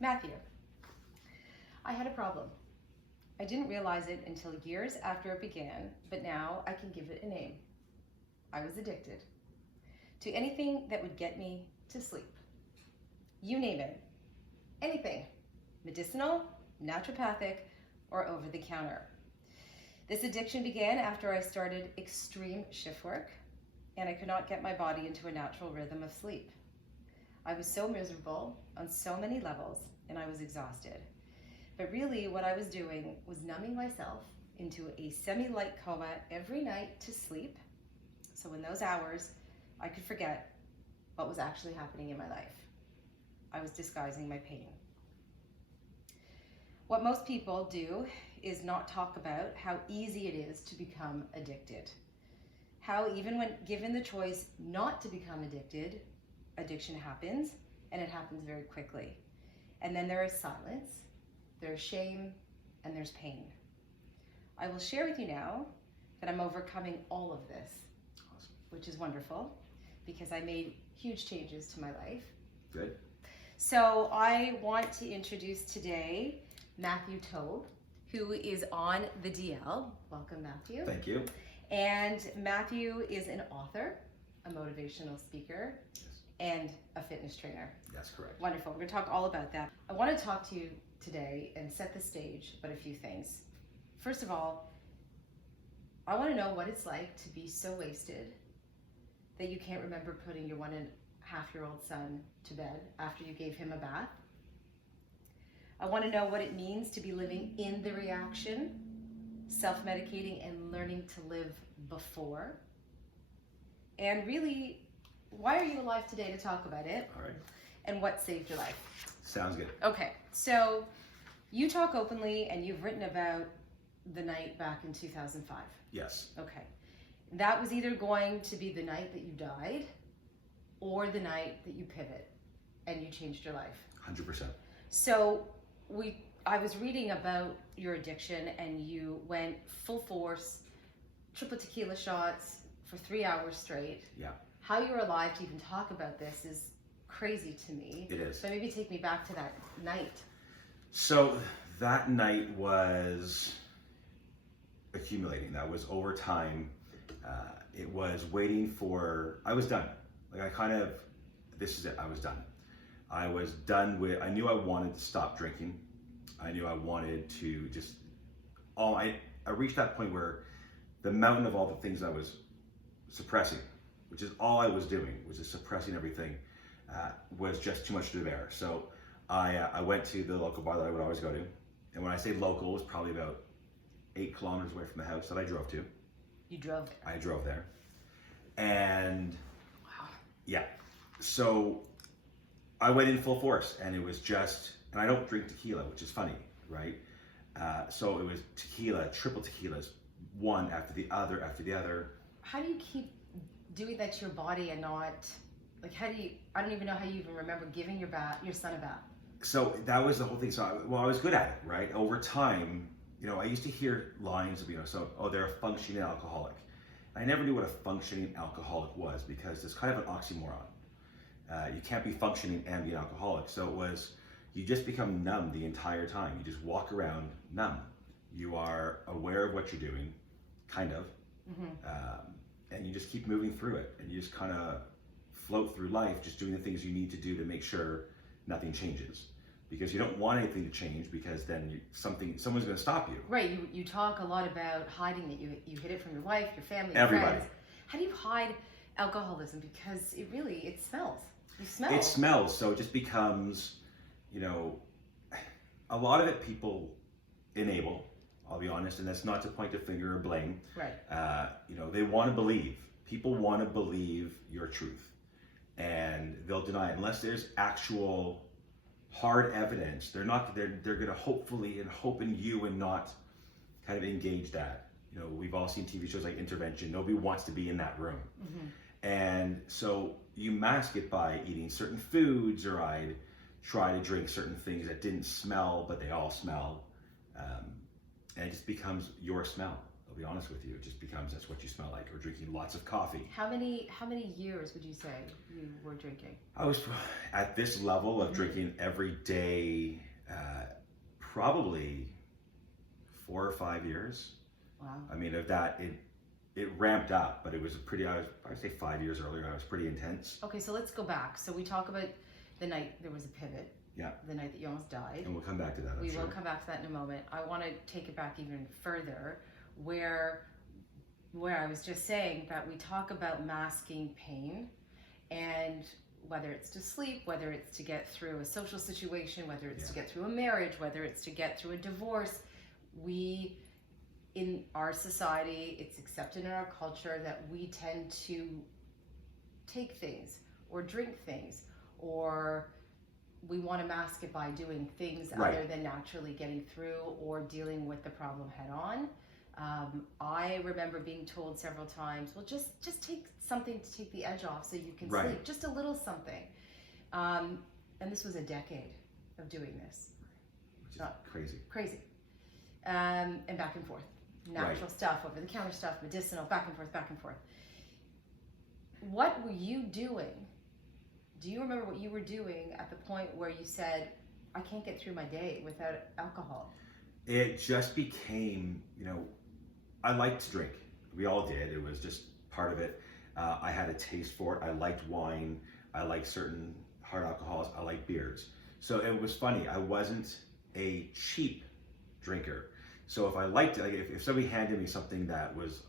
Matthew, I had a problem. I didn't realize it until years after it began, but now I can give it a name. I was addicted to anything that would get me to sleep. You name it. Anything. Medicinal, naturopathic, or over the counter. This addiction began after I started extreme shift work, and I could not get my body into a natural rhythm of sleep. I was so miserable on so many levels, and I was exhausted. But really what I was doing was numbing myself into a semi-light coma every night to sleep. So in those hours, I could forget what was actually happening in my life. I was disguising my pain. What most people do is not talk about how easy it is to become addicted. How even when given the choice not to become addicted, addiction happens, and it happens very quickly. And then there is silence, there's shame, and there's pain. I will share with you now that I'm overcoming all of this, Awesome. Which is wonderful because I made huge changes to my life. Good. So I want to introduce today Matthew Taub, who is on the DL. Welcome, Matthew. Thank you. And Matthew is an author, a motivational speaker, Yes. and a fitness trainer. That's correct. Wonderful. We're going to talk all about that. I want to talk to you today and set the stage about a few things. First of all, I want to know what it's like to be so wasted that you can't remember putting your 1.5-year-old son to bed after you gave him a bath. I want to know what it means to be living in the reaction, self-medicating, and learning to live before. And really, why are you alive today to talk about it? All right. And what saved your life? Sounds good. Okay, so you talk openly and you've written about the night back in 2005. Yes. Okay. That was either going to be the night that you died or the night that you pivot and you changed your life. 100%. So I was reading about your addiction and you went full force, triple tequila shots for 3 hours straight. Yeah. How you're alive to even talk about this is crazy to me. It is. So maybe take me back to that night. So that night was accumulating. That was over time. It was waiting for, I was done. This is it, I was done. I was done with, I knew I wanted to stop drinking. I knew I wanted to just, I reached that point where the mountain of all the things I was suppressing, which is all I was doing, was just suppressing everything, was just too much to bear. So I went to the local bar that I would always go to. And when I say local, it was probably about 8 kilometers away from the house that I drove to. You drove there. I drove there. And Wow. yeah, so I went in full force and it was just, and I don't drink tequila, which is funny, right? So it was tequila, triple tequilas, one after the other after the other. How do you keep doing that to your body and not, like I don't even know how you even remember giving your son a bath. So that was the whole thing. So I was good at it, right? Over time, I used to hear lines of, they're a functioning alcoholic. I never knew what a functioning alcoholic was because it's kind of an oxymoron. You can't be functioning and be an alcoholic. So it was, you just become numb the entire time. You just walk around numb. You are aware of what you're doing, kind of, and you just keep moving through it. And you just kind of float through life, just doing the things you need to do to make sure nothing changes. Because you don't want anything to change because then someone's going to stop you. Right, you talk a lot about hiding it. You hid it from your wife, your family, your Everybody. friends. How do you hide alcoholism? Because it smells. You smell. It smells, so it just becomes, a lot of it people enable, I'll be honest, and that's not to point a finger or blame. Right. They want to believe. People want to believe your truth. And they'll deny it unless there's actual hard evidence. They're going to hopefully and hope in you and not kind of engage that. We've all seen TV shows like Intervention. Nobody wants to be in that room. And so you mask it by eating certain foods, or I'd try to drink certain things that didn't smell, but they all smell. And it just becomes your smell, be honest with you. It just becomes that's what you smell like, or drinking lots of coffee. How many years would you say you were drinking? I was at this level of drinking every day, probably 4 or 5 years. Wow. I mean, of that, it ramped up, but it was I'd say 5 years earlier, I was pretty intense. Okay, so let's go back. So we talk about the night there was a pivot. Yeah. The night that you almost died. And we'll come back to that, We will come back to that in a moment. I want to take it back even further, where I was just saying that we talk about masking pain, and whether it's to sleep, whether it's to get through a social situation, whether it's to get through a marriage, whether it's to get through a divorce, in our society, it's accepted in our culture that we tend to take things or drink things, or we want to mask it by doing things other than naturally getting through or dealing with the problem head on. I remember being told several times, well, just take something to take the edge off so you can sleep, just a little something. And this was a decade of doing this. Which is crazy. And back and forth. Natural stuff, over-the-counter stuff, medicinal, back and forth. What were you doing? Do you remember what you were doing at the point where you said, I can't get through my day without alcohol? It just became, I liked to drink. We all did. It was just part of it. I had a taste for it. I liked wine. I liked certain hard alcohols. I liked beers. So it was funny. I wasn't a cheap drinker. So if I liked it, like if somebody handed me something that was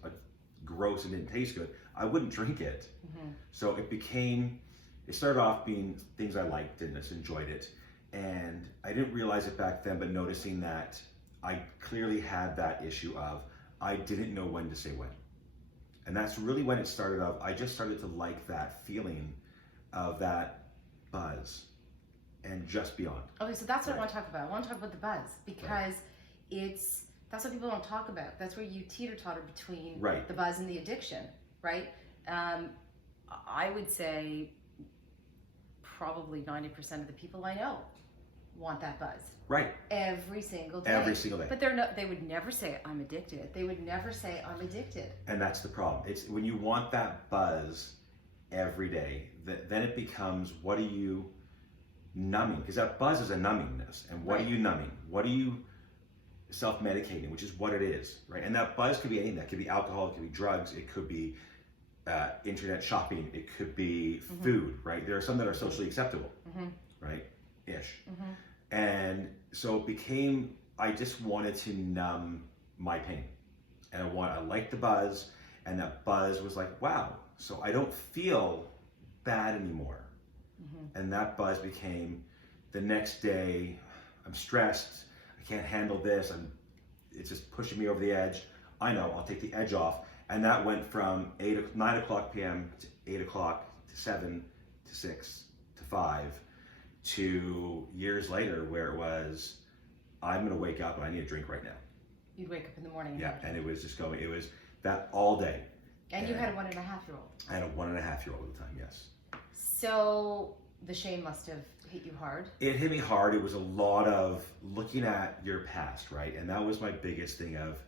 gross and didn't taste good, I wouldn't drink it. Mm-hmm. So it started off being things I liked and just enjoyed it. And I didn't realize it back then, but noticing that I clearly had that issue of I didn't know when to say when. And that's really when it started off. I just started to like that feeling of that buzz and just beyond. Okay, so that's what I want to talk about. I want to talk about the buzz because that's what people don't talk about. That's where you teeter-totter between the buzz and the addiction, right? I would say probably 90% of the people I know want that buzz. Right. Every single day. Every single day. But they would never say, I'm addicted. They would never say, I'm addicted. And that's the problem. It's when you want that buzz every day, then it becomes, what are you numbing? Because that buzz is a numbingness. And what are you numbing? What are you self-medicating, which is what it is, right? And that buzz could be anything. That could be alcohol, it could be drugs, it could be internet shopping, it could be food, right? There are some that are socially acceptable, right? Ish. And so it became, I just wanted to numb my pain. And I liked the buzz, and that buzz was like, wow, so I don't feel bad anymore. And that buzz became the next day, I'm stressed, I can't handle this, it's just pushing me over the edge. I know, I'll take the edge off. And that went from 9 o'clock p.m. to 8 o'clock to 7 to 6 to 5 to years later where it was, I'm going to wake up and I need a drink right now. You'd wake up in the morning. And it was just going, it was that all day. And you had a 1.5-year-old. I had a 1.5-year-old at the time, yes. So the shame must have hit you hard. It hit me hard. It was a lot of looking at your past, right? And that was my biggest thing of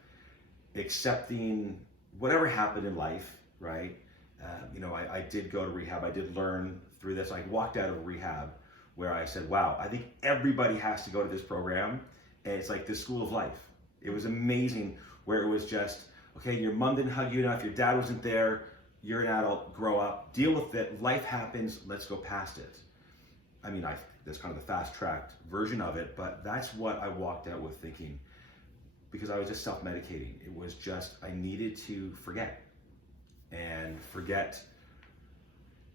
accepting whatever happened in life, right? I did go to rehab. I did learn through this. I walked out of rehab where I said, wow, I think everybody has to go to this program. And it's like the school of life. It was amazing where it was just, okay, your mom didn't hug you enough. Your dad wasn't there. You're an adult, grow up, deal with it. Life happens. Let's go past it. I mean, that's kind of the fast-tracked version of it, but that's what I walked out with thinking, because I was just self-medicating. It was just, I needed to forget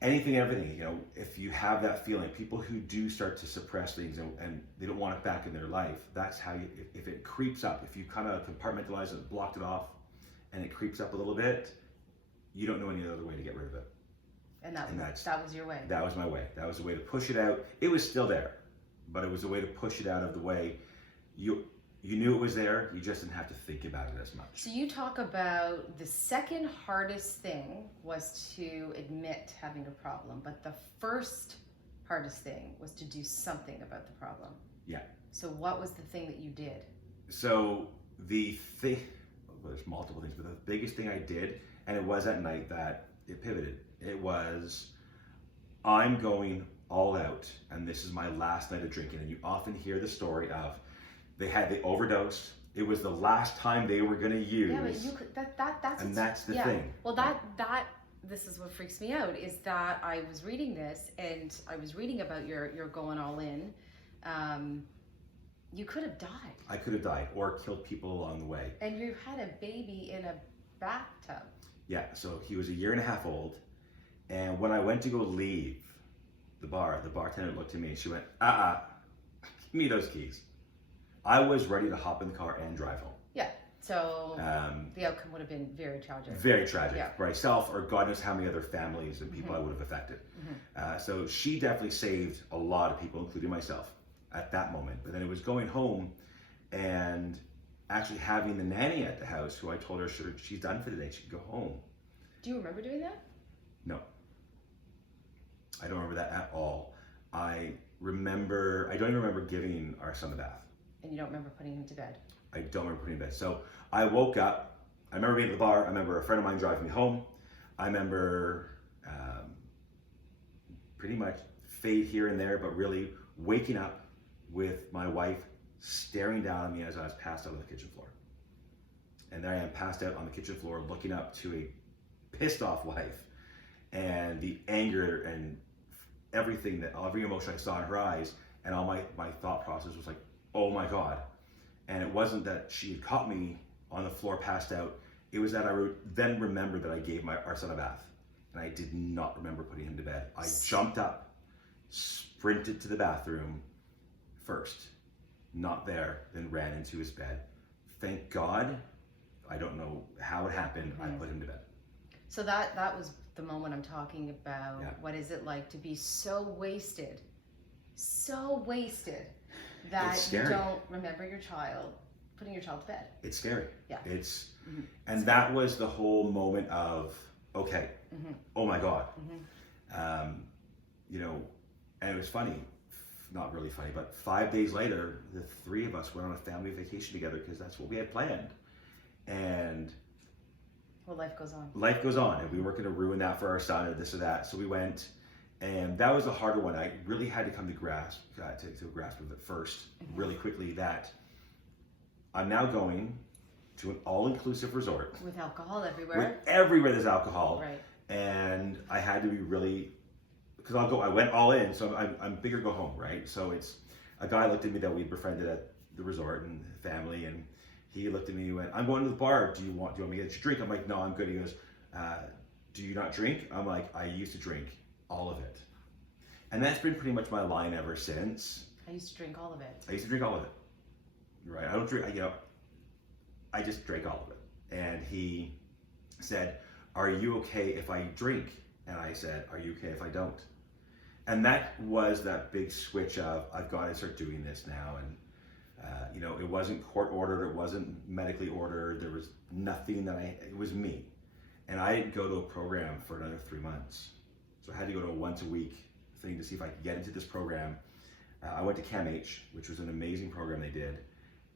anything, everything. If you have that feeling, people who do start to suppress things and they don't want it back in their life, that's how if it creeps up, if you kind of compartmentalize it, blocked it off, and it creeps up a little bit, you don't know any other way to get rid of it. And that was your way. That was my way. That was the way to push it out. It was still there, but it was a way to push it out of the way. You knew it was there, you just didn't have to think about it as much. So you talk about the second hardest thing was to admit having a problem, but the first hardest thing was to do something about the problem. Yeah. So what was the thing that you did? So there's multiple things, but the biggest thing I did, and it was at night that it pivoted. It was, I'm going all out, and this is my last night of drinking. And you often hear the story of they overdosed. It was the last time they were going to use. Yeah, but you could, that's the thing. Well, this is what freaks me out, is that I was reading this and I was reading about your going all in. You could have died. I could have died or killed people along the way. And you had a baby in a bathtub. Yeah, so he was a year and a half old. And when I went to go leave the bartender looked at me and she went, give me those keys. I was ready to hop in the car and drive home. Yeah, so the outcome would have been very tragic. Very tragic Yeah. for myself, or God knows how many other families and people I would have affected. So she definitely saved a lot of people, including myself, at that moment. But then it was going home and actually having the nanny at the house, who I told her she's done for the day, she can go home. Do you remember doing that? No. I don't remember that at all. I don't even remember giving our son a bath. And you don't remember putting him to bed? I don't remember putting him to bed. So I woke up, I remember being at the bar, I remember a friend of mine driving me home. I remember pretty much fade here and there, but really waking up with my wife staring down at me as I was passed out on the kitchen floor. And there I am, passed out on the kitchen floor, looking up to a pissed off wife, and the anger and everything, every emotion I saw in her eyes, and all my thought process was like, oh my God. And it wasn't that she had caught me on the floor passed out. It was that I then remembered that I gave our son a bath. And I did not remember putting him to bed. I jumped up, sprinted to the bathroom first, not there, then ran into his bed. Thank God, I don't know how it happened, I put him to bed. So that was the moment I'm talking about. Yeah. What is it like to be so wasted that you don't remember putting your child to bed? It's scary. Yeah. And that was the whole moment of, okay, oh my God. And it was funny, not really funny, but 5 days later, the three of us went on a family vacation together because that's what we had planned. And well, life goes on. Life goes on, and we weren't going to ruin that for our son or this or that. So we went, and that was a harder one. I really had to come to grasp with it first, really quickly, that I'm now going to an all-inclusive resort. With alcohol everywhere. Everywhere there's alcohol. Right. And I had to be really, because I went all in, so I'm bigger go home, right? So it's, a guy looked at me that we befriended at the resort and family, and he looked at me and went, I'm going to the bar. Do you want me to get you a drink? I'm like, no, I'm good. He goes, do you not drink? I'm like, I used to drink all of it. And that's been pretty much my line ever since. I used to drink all of it. I used to drink all of it. Right? I don't drink, I just drank all of it. And he said, are you okay if I drink? And I said, are you okay if I don't? And that was that big switch of, I've got to start doing this now. And it wasn't court ordered, it wasn't medically ordered, there was nothing it was me. And I didn't go to a program for another 3 months. So I had to go to a once a week thing to see if I could get into this program. I went to CAMH, which was an amazing program they did.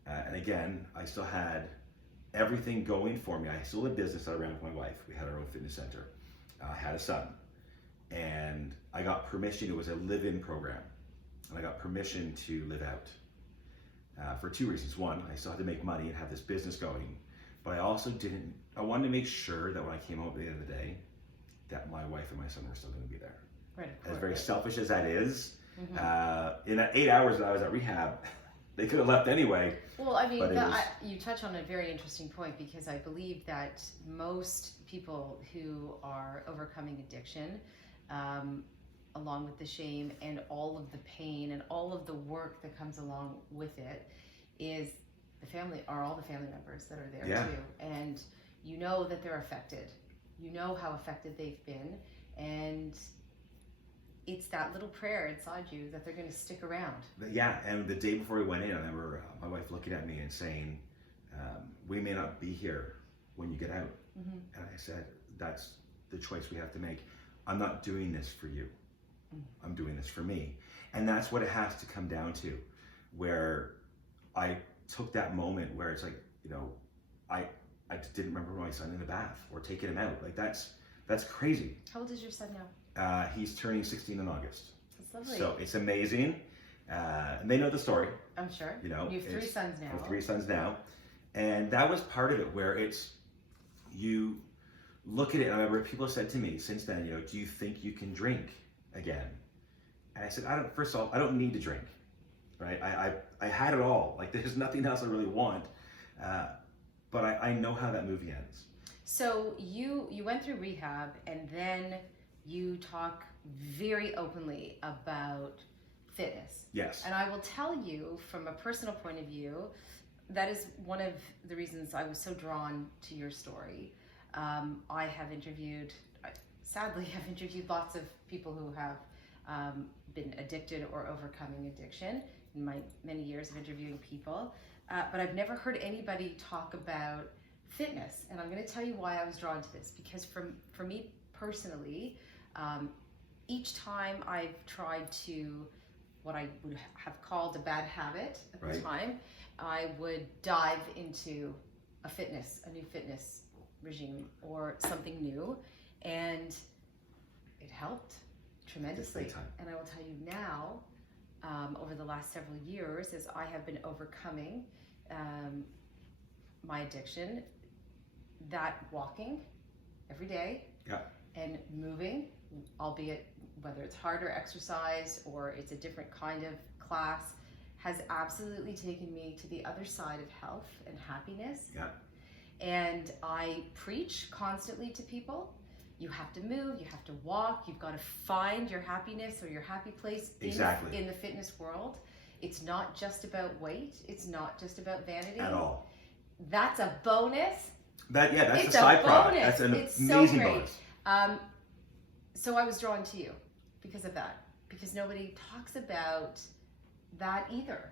And again, I still had everything going for me. I still had business that I ran with my wife. We had our own fitness center. I had a son. And I got permission, it was a live-in program. And I got permission to live out. For two reasons. One, I still had to make money and have this business going, but I wanted to make sure that when I came home at the end of the day, that my wife and my son were still going to be there. Right. As very selfish as that is, in that 8 hours that I was at rehab, they could have left anyway. Well, I mean, you touch on a very interesting point, because I believe that most people who are overcoming addiction, along with the shame and all of the pain and all of the work that comes along with it, is all the family members that are there too. And you know that they're affected. You know how affected they've been, and it's that little prayer inside you that they're going to stick around. Yeah, and the day before we went in, I remember my wife looking at me and saying, we may not be here when you get out. And I said, that's the choice we have to make. I'm not doing this for you. I'm doing this for me. And that's what it has to come down to, where I took that moment where it's like, I just didn't remember my son in the bath or taking him out. Like that's crazy. How old is your son now? He's turning 16 in August. That's lovely. So it's amazing. And they know the story. I'm sure. You know, you have 3 sons now. I have 3 sons now. And that was part of it, where it's, you look at it, and I remember people said to me since then, you know, do you think you can drink again? And I said, first of all, I don't need to drink, right? I had it all. Like, there's nothing else I really want. But I know how that movie ends. So you went through rehab, and then you talk very openly about fitness. Yes. And I will tell you from a personal point of view, that is one of the reasons I was so drawn to your story. I have interviewed, sadly, I've interviewed lots of people who have been addicted or overcoming addiction in my many years of interviewing people. But I've never heard anybody talk about fitness. And I'm going to tell you why I was drawn to this. Because for me personally, each time I've tried to, what I would have called a bad habit at the time, I would dive into a new fitness regime or something new, and it helped tremendously. And I will tell you now, over the last several years, as I have been overcoming my addiction, that walking every day and moving, albeit whether it's harder exercise or it's a different kind of class, has absolutely taken me to the other side of health and happiness. And I preach constantly to people, you have to move, you have to walk, you've got to find your happiness or your happy place in the fitness world. It's not just about weight, it's not just about vanity. At all. That's a bonus. That's a side product. That's an amazing bonus. So I was drawn to you because of that, because nobody talks about that either.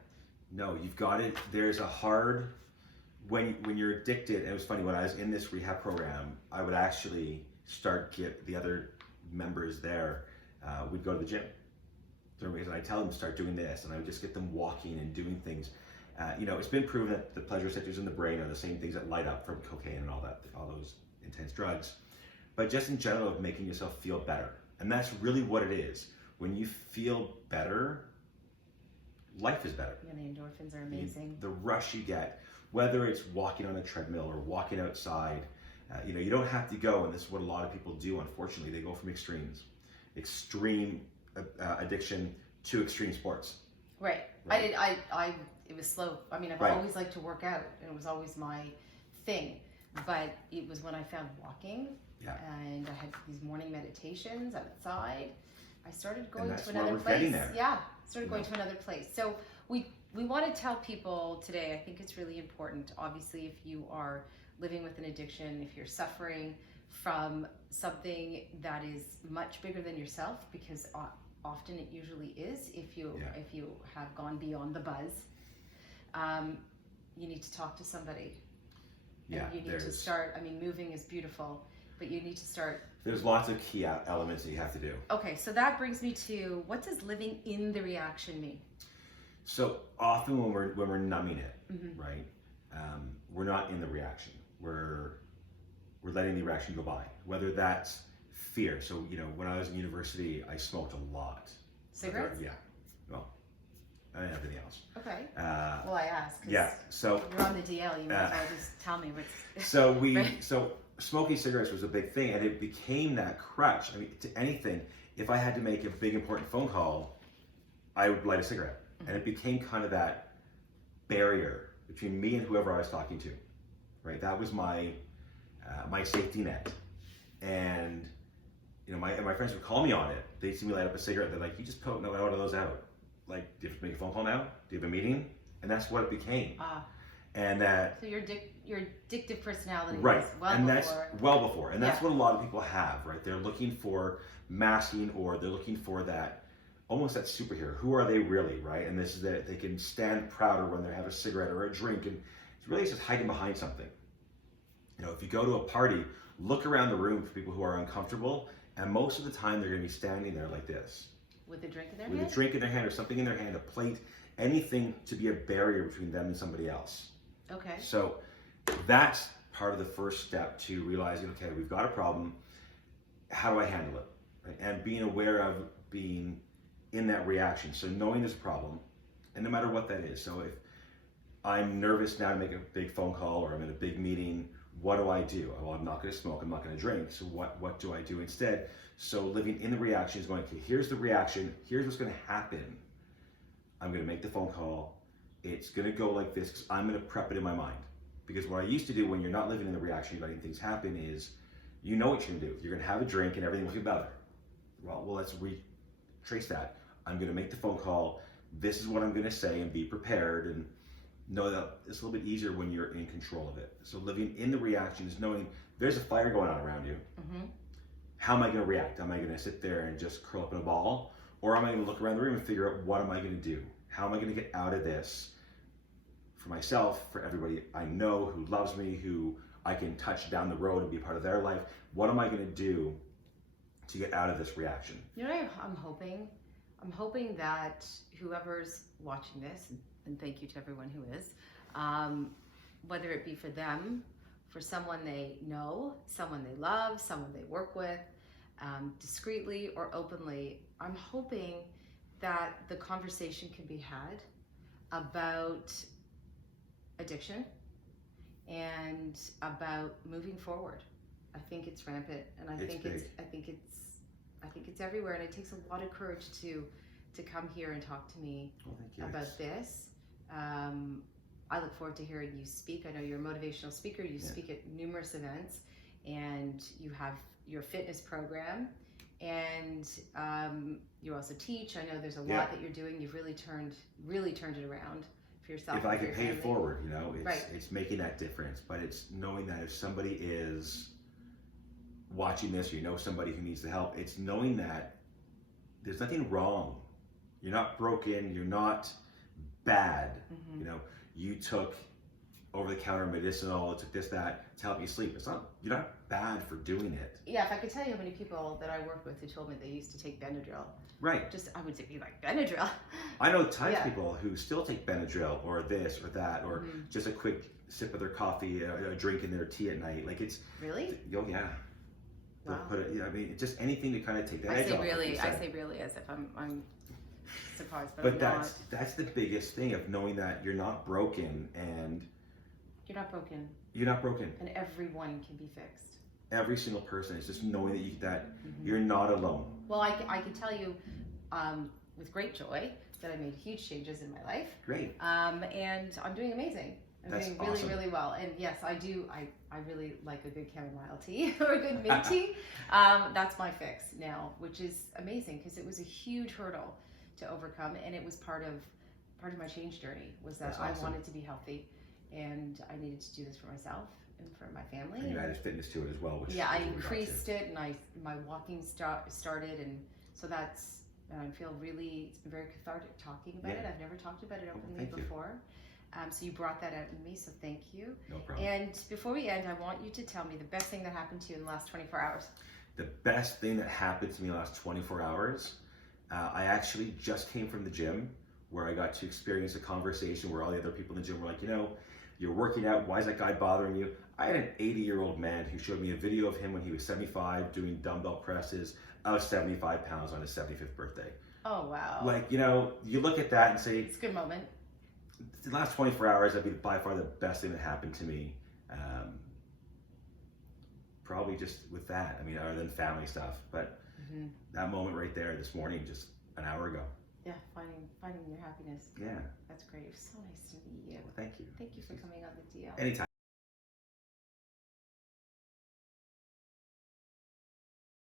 No, you've got it. There's a hard, when you're addicted, and it was funny, when I was in this rehab program, I would actually get the other members there, we'd go to the gym. And I tell them to start doing this, and I would just get them walking and doing things. You know, it's been proven that the pleasure centers in the brain are the same things that light up from cocaine and all those intense drugs. But just in general, of making yourself feel better. And that's really what it is. When you feel better, life is better. Yeah, the endorphins are amazing. The rush you get, whether it's walking on a treadmill or walking outside, you know, you don't have to go, and this is what a lot of people do, unfortunately, they go from extremes. Extreme addiction to extreme sports. Right. It was slow. I mean, I've always liked to work out, and it was always my thing. But it was when I found walking, and I had these morning meditations outside, I started going to another place. Going to another place. So we want to tell people today, I think it's really important, obviously, if you are living with an addiction, if you're suffering from something that is much bigger than yourself, because often it usually is, if you have gone beyond the buzz, you need to talk to somebody. And you need to start, I mean, moving is beautiful, but you need to start. There's lots of key elements that you have to do. Okay, so that brings me to, what does living in the reaction mean? So often when we're numbing it, right, we're not in the reaction. We're letting the reaction go by. Whether that's fear. So, you know, when I was in university, I smoked a lot. Cigarettes? Yeah. Well, and everything else. Okay. Well, I asked. Yeah. So you're on the DL. You might as well just tell me what's. So smoking cigarettes was a big thing, and it became that crutch. I mean, to anything. If I had to make a big important phone call, I would light a cigarette, and it became kind of that barrier between me and whoever I was talking to. Right. That was my safety net, and you know, my friends would call me on it. They'd see me light up a cigarette. They're like, "You just poked one of those out. Like, do you have to make a phone call now? Do you have a meeting?" And that's what it became. And that. So your addictive personality. Right. That's well before. And that's what a lot of people have. Right. They're looking for masking, or they're looking for that, almost that superhero. Who are they really? Right. And this is that they can stand prouder when they have a cigarette or a drink, and it's really just hiding behind something. You know, if you go to a party, look around the room for people who are uncomfortable, and most of the time they're going to be standing there like this. With a drink in their hand? With a drink in their hand, or something in their hand, a plate, anything to be a barrier between them and somebody else. Okay. So that's part of the first step to realizing, okay, we've got a problem. How do I handle it? Right? And being aware of being in that reaction. So knowing this problem, and no matter what that is. So if I'm nervous now to make a big phone call, or I'm in a big meeting, what do I do? Well, I'm not going to smoke, I'm not going to drink. So what do I do instead? So living in the reaction is going, okay, here's the reaction, here's what's going to happen. I'm going to make the phone call. It's going to go like this because I'm going to prep it in my mind. Because what I used to do when you're not living in the reaction, you're letting things happen, is you know what you're going to do. You're going to have a drink and everything will get better. Well, let's retrace that. I'm going to make the phone call. This is what I'm going to say, and be prepared, and know that it's a little bit easier when you're in control of it. So living in the reaction is knowing there's a fire going on around you. Mm-hmm. How am I going to react? Am I going to sit there and just curl up in a ball? Or am I going to look around the room and figure out, what am I going to do? How am I going to get out of this for myself, for everybody I know who loves me, who I can touch down the road and be part of their life? What am I going to do to get out of this reaction? You know, I'm hoping that whoever's watching this, and thank you to everyone who is, whether it be for them, for someone they know, someone they love, someone they work with, discreetly or openly, I'm hoping that the conversation can be had about addiction and about moving forward. I think it's rampant, and I think it's everywhere, and it takes a lot of courage to come here and talk to me about this. I look forward to hearing you speak. I know you're a motivational speaker. You speak at numerous events, and you have your fitness program, and you also teach. I know there's a lot that you're doing. You've really turned it around for yourself. If I could pay it forward, you know, right. It's making that difference. But it's knowing that if somebody is watching this, you know, somebody who needs the help, it's knowing that there's nothing wrong. You're not broken. You're not bad. Mm-hmm. You know, you took over-the-counter medicinal, took this, that to help you sleep. You're not bad for doing it. Yeah, if I could tell you how many people that I work with who told me they used to take Benadryl. Right. I would be like, Benadryl. I know tons of people who still take Benadryl or this or that, or just a quick sip of their coffee, a drink in their tea at night. Like it's really. Oh yeah. Wow. Put it. Yeah, I mean, just anything to kind of take that edge off. I say really as if I'm surprised, but that's the biggest thing of knowing that you're not broken, and you're not broken. You're not broken. And everyone can be fixed. Every single person is just knowing that you're not alone. Well, I can tell you with great joy that I made huge changes in my life. Great. And I'm doing amazing. I'm doing really, awesome. Really well. And yes, I do. I really like a good chamomile tea or a good mint tea. That's my fix now, which is amazing because it was a huge hurdle to overcome, and it was part of my change journey. Was that awesome. I wanted to be healthy, and I needed to do this for myself and for my family. And you added fitness to it as well. Which I increased it, and my walking started, and so and I feel really, it's been very cathartic talking about it. I've never talked about it openly before. So you brought that out in me, so thank you. No problem. And before we end, I want you to tell me the best thing that happened to you in the last 24 hours. The best thing that happened to me in the last 24 hours, I actually just came from the gym, where I got to experience a conversation where all the other people in the gym were like, you know, you're working out, why is that guy bothering you? I had an 80-year-old man who showed me a video of him when he was 75 doing dumbbell presses of 75 pounds on his 75th birthday. Oh, wow. Like, you know, you look at that and say, it's a good moment. The last 24 hours, that'd be by far the best thing that happened to me. Probably just with that, I mean, other than family stuff, but that moment right there this morning, just an hour ago. Yeah, finding your happiness. Yeah. That's great. It was so nice to meet you. Well, thank you. Thank you for coming on the deal. Anytime.